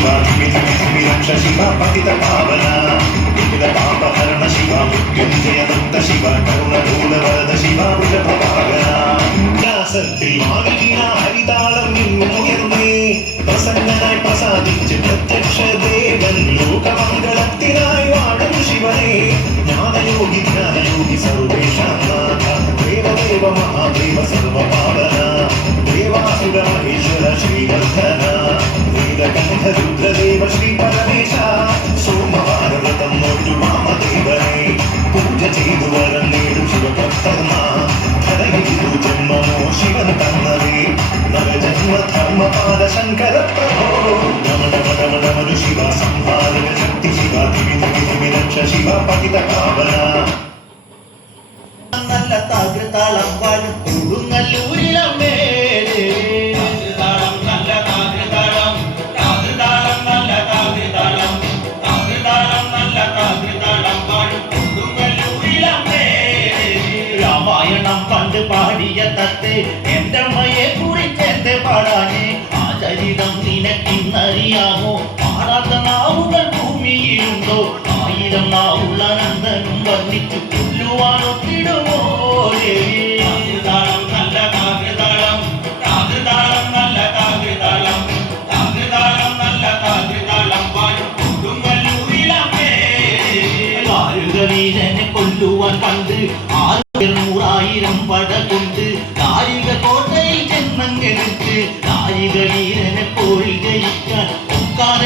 शिवा रक्ष शिवा पतित पावना विविध पापहरण शिवा मृत्युंजय दत्त शिवा करुणधूल वरद शिवा वृषभवाहना വ്യാസത്തിൽ മാവിന ഹരിതാളം നിന്നുയർന്നേ പ്രസന്നനായി പ്രസാദിച്ച് പ്രത്യക്ഷ ദേവൻ ലോകമംഗളത്തിനായി വാഴും ശിവനെ ജ്ഞാനയോഗി സർവേഷാനാഥ ദേവദേവ മഹാദേവ സർവപാവന ദേവാസുര മഹേശ്വര ശ്രീവർദ്ധന നീലകണ്ഠ രുദ്രദേവ ശ്രീ പരമേശ സോമവാരവ്രതം നോറ്റു വാമദേവനെ പൂജ ചെയ്തു വരം നേടും ശിവഭക്തർമാ ധനയിരു ജന്മമോ ശിവൻ തന്നവേ നവജന്മ ധർമ്മപാദ ശങ്കര പ്രഭോ നമനു ശിവ സംഹാരക ശക്തി ശിവ ദിവി രക്ഷ ശിവ പതിത പാവന നല്ല താകൃതാളം വാഴും കൊടുങ്ങല്ലൂരിലമ്മേ പണ്ട് പാടിയ തത്തെ എന്റെ അമ്മയെ കുറിച്ച് എന്റെ പാടാനേ ആ ചരിതം നിനക്കിന്നറിയാമോ പാടാത്ത നാവുകൾ ഭൂമിയിലുണ്ടോ ആയിരം നാവുള്ള നന്ദനും വർണ്ണിച്ചു കൊല്ലുവാനൊത്തിടുമോ താകൃതാളം നല്ല താകൃതാളം താകൃതാളം നല്ല താകൃതാളം താകൃതാളം നല്ല താകൃതാളം വാഴും കൊടുങ്ങല്ലൂരിലമ്മേ വാരുക വീരനെ കൊല്ലുവാൻ പണ്ട് ആ